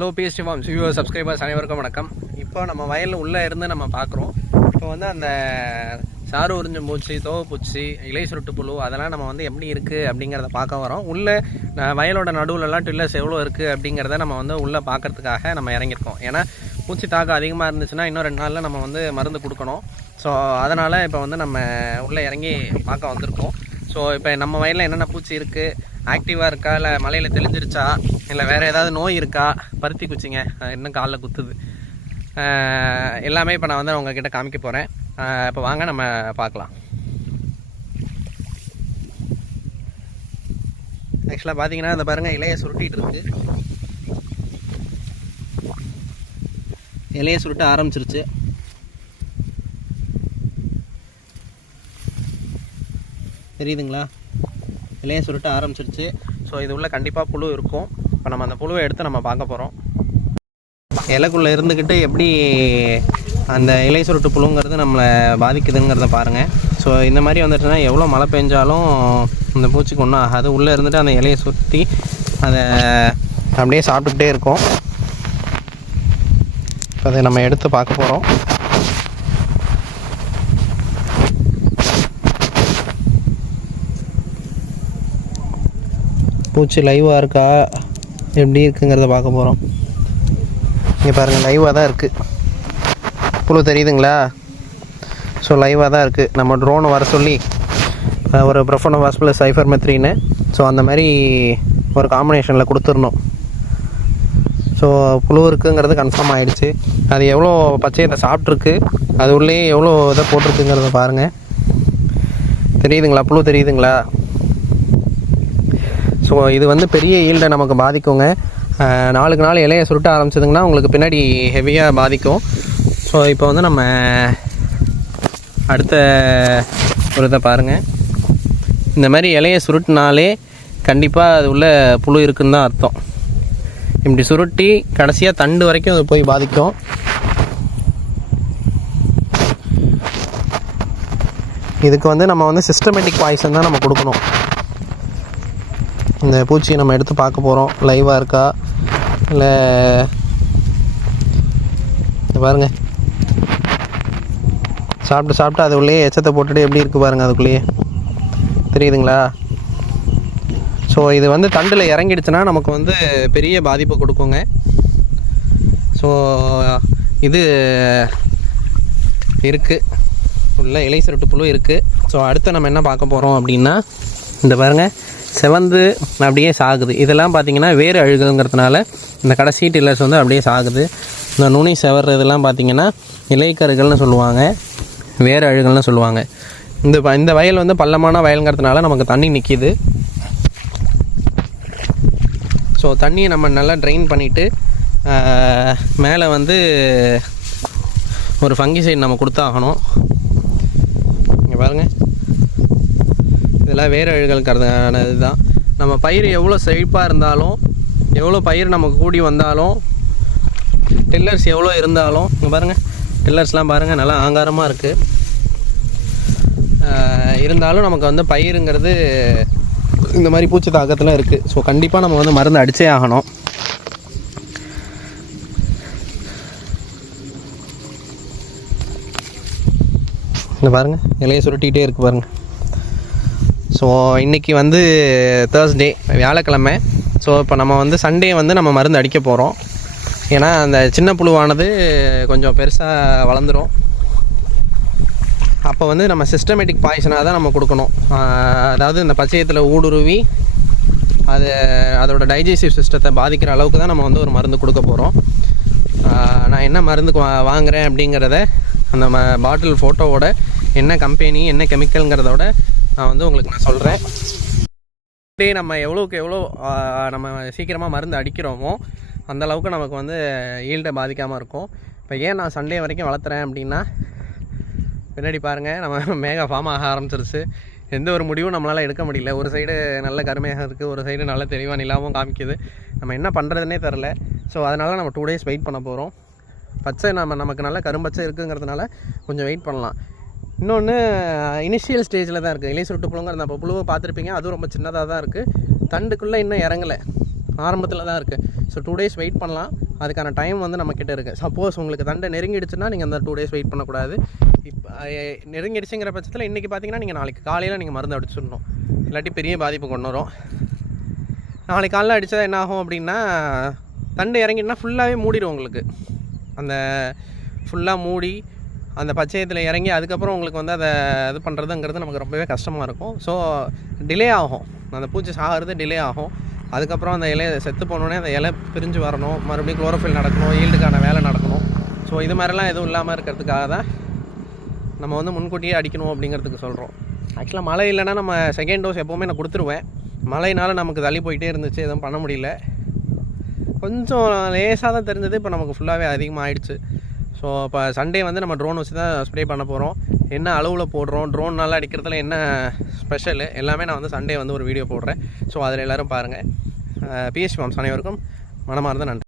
Hello PST farms viewer subscribers அனைவருக்கும் வணக்கம். இப்போ நம்ம வயலில் உள்ளே இருந்து நம்ம பார்க்குறோம். இப்போ வந்து அந்த சாறு உறிஞ்சும் பூச்சி தோவ பூச்சி இலை சுருட்டு புழு அதெல்லாம் நம்ம வந்து எப்படி இருக்குது அப்படிங்கிறத பார்க்க வரோம். உள்ளே வயலோட நடுவுலலாம் டில்லர்ஸ் எவ்வளோ இருக்குது அப்படிங்கிறத நம்ம வந்து உள்ளே பார்க்கறதுக்காக நம்ம இறங்கியிருக்கோம். ஏன்னா பூச்சி தாக்கம் அதிகமாக இருந்துச்சுன்னா இன்னும் ரெண்டு நாளில் நம்ம வந்து மருந்து கொடுக்கணும். ஸோ அதனால் இப்போ வந்து நம்ம உள்ளே இறங்கி பார்க்க வந்திருக்கோம். ஸோ இப்போ நம்ம வயலில் என்னென்ன பூச்சி இருக்குது ஆக்டிவாக இருக்கா இல்லை மலையில் தெளிஞ்சிருச்சா? இல்லை வேறு ஏதாவது நோய் இருக்கா? பருத்தி குச்சிங்க. இன்னும் காலில் குத்துது. எல்லாமே இப்போ நான் வந்து உங்ககிட்ட காமிக்க போகிறேன் இப்போ வாங்க நம்ம பார்க்கலாம். ஆக்சுவலாக பார்த்தீங்கன்னா இந்த பாருங்கள் இலையை சுருட்டிகிட்டு இருக்கு. இலையை சுருட்ட ஆரம்பிச்சிருச்சு. தெரியுதுங்களா? இலையை சுருட்ட ஆரம்பிச்சிருச்சு. ஸோ இது உள்ள கண்டிப்பாக புழு இருக்கும். இப்போ நம்ம அந்த புழுவை எடுத்து நம்ம பார்க்க போகிறோம் இலைக்குள்ளே இருந்துக்கிட்டு எப்படி அந்த இலை சுருட்டு புழுங்கிறது நம்மளை பாதிக்குதுங்கிறத பாருங்கள் ஸோ இந்த மாதிரி வந்துட்டுன்னா எவ்வளோ மழை பெஞ்சாலும் இந்த பூச்சிக்கு ஒன்றும் ஆகாது. உள்ளே இருந்துட்டு அந்த இலையை சுற்றி அதை அப்படியே சாப்பிட்டுக்கிட்டே இருக்கும். இப்போ அதை நம்ம எடுத்து பார்க்க போகிறோம் பூச்சி லைவாக இருக்கா? எப்படி இருக்குங்கிறத பார்க்க போகிறோம் இங்கே பாருங்கள் லைவாக தான் இருக்குது புழு தெரியுதுங்களா? ஸோ லைவாக தான் இருக்குது நம்ம ட்ரோனை வர சொல்லி ஒரு ப்ரொஃபனோ வாஸ் சைஃபர் மெத்ரின்னு ஸோ அந்த மாதிரி ஒரு காம்பினேஷனில் கொடுத்துருந்தோம் ஸோ புழு இருக்குங்கிறது கன்ஃபார்ம் ஆகிடுச்சு அது எவ்வளோ பச்சையத்தை சாப்பிட்ருக்கு அது உள்ளே எவ்வளோ இதை போட்டிருக்குங்கிறத பாருங்கள் தெரியுதுங்களா? புழு தெரியுதுங்களா? ஸோ இது வந்து பெரிய ஈல்டை நமக்கு பாதிக்குங்க. நாளுக்கு நாள் இலையை சுருட்ட ஆரம்பிச்சதுங்கன்னா உங்களுக்கு பின்னாடி ஹெவியாக பாதிக்கும். ஸோ இப்போ வந்து நம்ம அடுத்த ஒரு இதை பாருங்கள் இந்த மாதிரி இலையை சுருட்டினாலே கண்டிப்பாக அது உள்ள புழு இருக்குன்னு தான் அர்த்தம். இப்படி சுருட்டி கடைசியாக தண்டு வரைக்கும் அது போய் பாதிக்கும். இதுக்கு வந்து நம்ம வந்து சிஸ்டமேட்டிக் பாய்சன் தான் நம்ம கொடுக்கணும். இந்த பூச்சியை நம்ம எடுத்து பார்க்க போகிறோம் லைவாக இருக்கா? இல்லை பாருங்கள் பாருங்க. சாப்பிட்டு சாப்பிட்டு அது உள்ளே எச்சத்தை போட்டுட்டு எப்படி இருக்குது பாருங்க அதுக்குள்ளேயே. தெரியுதுங்களா? ஸோ இது வந்து தண்டில் இறங்கிடுச்சுன்னா நமக்கு வந்து பெரிய பாதிப்பு கொடுக்குங்க. ஸோ இது இருக்குது உள்ள இலை சுருட்டு புழு இருக்குது ஸோ அடுத்து நம்ம என்ன பார்க்க போகிறோம் அப்படின்னா இந்த பாருங்கள் செவந்து அப்படியே சாகுது. இதெல்லாம் பார்த்தீங்கன்னா வேறு அழுகுங்கிறதுனால இந்த கடைசி டில்லர்ஸ் வந்து அப்படியே சாகுது. இந்த நுனி செவர்றதெல்லாம் பார்த்தீங்கன்னா இலைக்கருகள்னு சொல்லுவாங்க. வேறு அழுகல்னு சொல்லுவாங்க. இந்த ப- இந்த வயல் வந்து பள்ளமான வயலுங்கிறதுனால நமக்கு தண்ணி நிற்கிது ஸோ தண்ணியை நம்ம நல்லா ட்ரைன் பண்ணிவிட்டு மேலே வந்து ஒரு ஃபங்கி சைடு நம்ம கொடுத்தாகணும். இங்கே பாருங்கள் இதெல்லாம் வேறு அழுகலுக்கான இதுதான் நம்ம பயிர் எவ்வளோ செழிப்பாக இருந்தாலும் எவ்வளோ பயிர் நமக்கு கூடி வந்தாலும் டில்லர்ஸ் எவ்வளோ இருந்தாலும் இங்கே பாருங்கள் டில்லர்ஸ்லாம் பாருங்கள் நல்லா ஆங்காரமாக இருக்குது இருந்தாலும் நமக்கு வந்து பயிருங்கிறது இந்த மாதிரி பூச்சி தாக்கத்தில் இருக்குது ஸோ கண்டிப்பாக நம்ம வந்து மருந்து அடித்தே ஆகணும். இந்த பாருங்கள் இலையை சுருட்டிகிட்டே இருக்குது பாருங்கள் ஸோ இன்றைக்கி வந்து தேர்ஸ்டே வியாழக்கிழமை. ஸோ இப்போ நம்ம வந்து சண்டே வந்து நம்ம மருந்து அடிக்க போகிறோம் ஏன்னா அந்த சின்ன புழுவானது கொஞ்சம் பெருசாக வளர்ந்துரும். அப்போ வந்து நம்ம சிஸ்டமேட்டிக் பாய்சனாக தான் நம்ம கொடுக்கணும். அதாவது இந்த பச்சையத்தில் ஊடுருவி அது அதோட டைஜஸ்டிவ் சிஸ்டத்தை பாதிக்கிற அளவுக்கு தான் நம்ம வந்து ஒரு மருந்து கொடுக்க போகிறோம் நான் என்ன மருந்து வா- அப்படிங்கிறத அந்த ம பாட்டில் ஃபோட்டோவோட என்ன கம்பெனி என்ன கெமிக்கல்ங்கிறதோட நான் வந்து உங்களுக்கு நான் சொல்கிறேன் டே நம்ம எவ்வளோக்கு எவ்வளோ நம்ம சீக்கிரமாக மருந்து அடிக்கிறோமோ அந்த அளவுக்கு நமக்கு வந்து ஈல்டை பாதிக்காமல் இருக்கும். இப்போ ஏன் நான் சண்டே வரைக்கும் வளர்த்துறேன் அப்படின்னா பின்னாடி பாருங்கள் நம்ம மேகா ஃபார்ம் ஆக ஆரம்பிச்சிருச்சு. எந்த ஒரு முடிவும் நம்மளால் எடுக்க முடியல. ஒரு சைடு நல்ல கருமையாக இருக்குது ஒரு சைடு நல்ல தெளிவாக நிலாவும் காமிக்குது. நம்ம என்ன பண்ணுறதுனே தெரில ஸோ அதனால் நம்ம டூ டேஸ் வெயிட் பண்ண போகிறோம் பச்சை நம்ம நமக்கு நல்ல கரும்பச்சை இருக்குங்கிறதுனால கொஞ்சம் வெயிட் பண்ணலாம். இன்னொன்று இனிஷியல் ஸ்டேஜில் தான் இருக்குது இலை சுருட்டு புழுங்கிற நம்ம புழுவை பார்த்துருப்பீங்க. அதுவும் ரொம்ப சின்னதாக தான் இருக்குது தண்டுக்குள்ளே இன்னும் இறங்கலை. ஆரம்பத்தில் தான் இருக்குது ஸோ டூ டேஸ் வெயிட் பண்ணலாம். அதுக்கான டைம் வந்து நம்மக்கிட்ட இருக்குது சப்போஸ் உங்களுக்கு தண்டை நெருங்கிடுச்சுன்னா நீங்கள் அந்த டூ டேஸ் வெயிட் பண்ணக்கூடாது. இப்போ நெருங்கிடுச்சுங்கிற பட்சத்தில் இன்றைக்கி பார்த்தீங்கன்னா நீங்கள் நாளைக்கு காலையில் நீங்கள் மருந்து அடிச்சிடணும். இல்லாட்டி பெரிய பாதிப்பு கொண்டு வரும். நாளைக்கு காலைல அடித்தா என்ன ஆகும் அப்படின்னா தண்டு இறங்கிட்டுனா ஃபுல்லாகவே மூடிடும் உங்களுக்கு. அந்த ஃபுல்லாக மூடி அந்த பச்சையத்தில் இறங்கி அதுக்கப்புறம் உங்களுக்கு வந்து அதை இது பண்ணுறதுங்கிறது நமக்கு ரொம்பவே கஷ்டமாக இருக்கும். ஸோ டிலே ஆகும். அந்த பூச்சி சாகிறது டிலே ஆகும். அதுக்கப்புறம் அந்த இலையை செத்து போனோடனே அந்த இலை பிரிஞ்சு வரணும். மறுபடியும் குளோரோஃபில் நடக்கணும் ஈல்டுக்கான வேலை நடக்கணும். ஸோ இது மாதிரிலாம் எதுவும் இல்லாமல் இருக்கிறதுக்காக தான் நம்ம வந்து முன்கூட்டியே அடிக்கணும் அப்படிங்கிறதுக்கு சொல்கிறோம் ஆக்சுவலாக மழை இல்லைன்னா நம்ம செகண்ட் டோஸ் எப்போவுமே நான் கொடுத்துருவேன். மழைனால நமக்கு தள்ளி போயிட்டே இருந்துச்சு எதுவும் பண்ண முடியல. கொஞ்சம் லேசாக தான் தெரிஞ்சது. இப்போ நமக்கு ஃபுல்லாகவே அதிகமாக ஆயிடுச்சு ஸோ இப்போ சண்டே வந்து நம்ம ட்ரோன் வச்சு தான் ஸ்ப்ரே பண்ண போகிறோம் என்ன அளவில் போடுறோம் ட்ரோனால் அடிக்கிறதுல என்ன ஸ்பெஷல் எல்லாமே நான் வந்து சண்டே வந்து ஒரு வீடியோ போடுறேன். ஸோ அதில் எல்லோரும் பாருங்கள் பிஎஸ்சி மாம்ஸ் அனைவருக்கும் மனமார்ந்த நன்றி.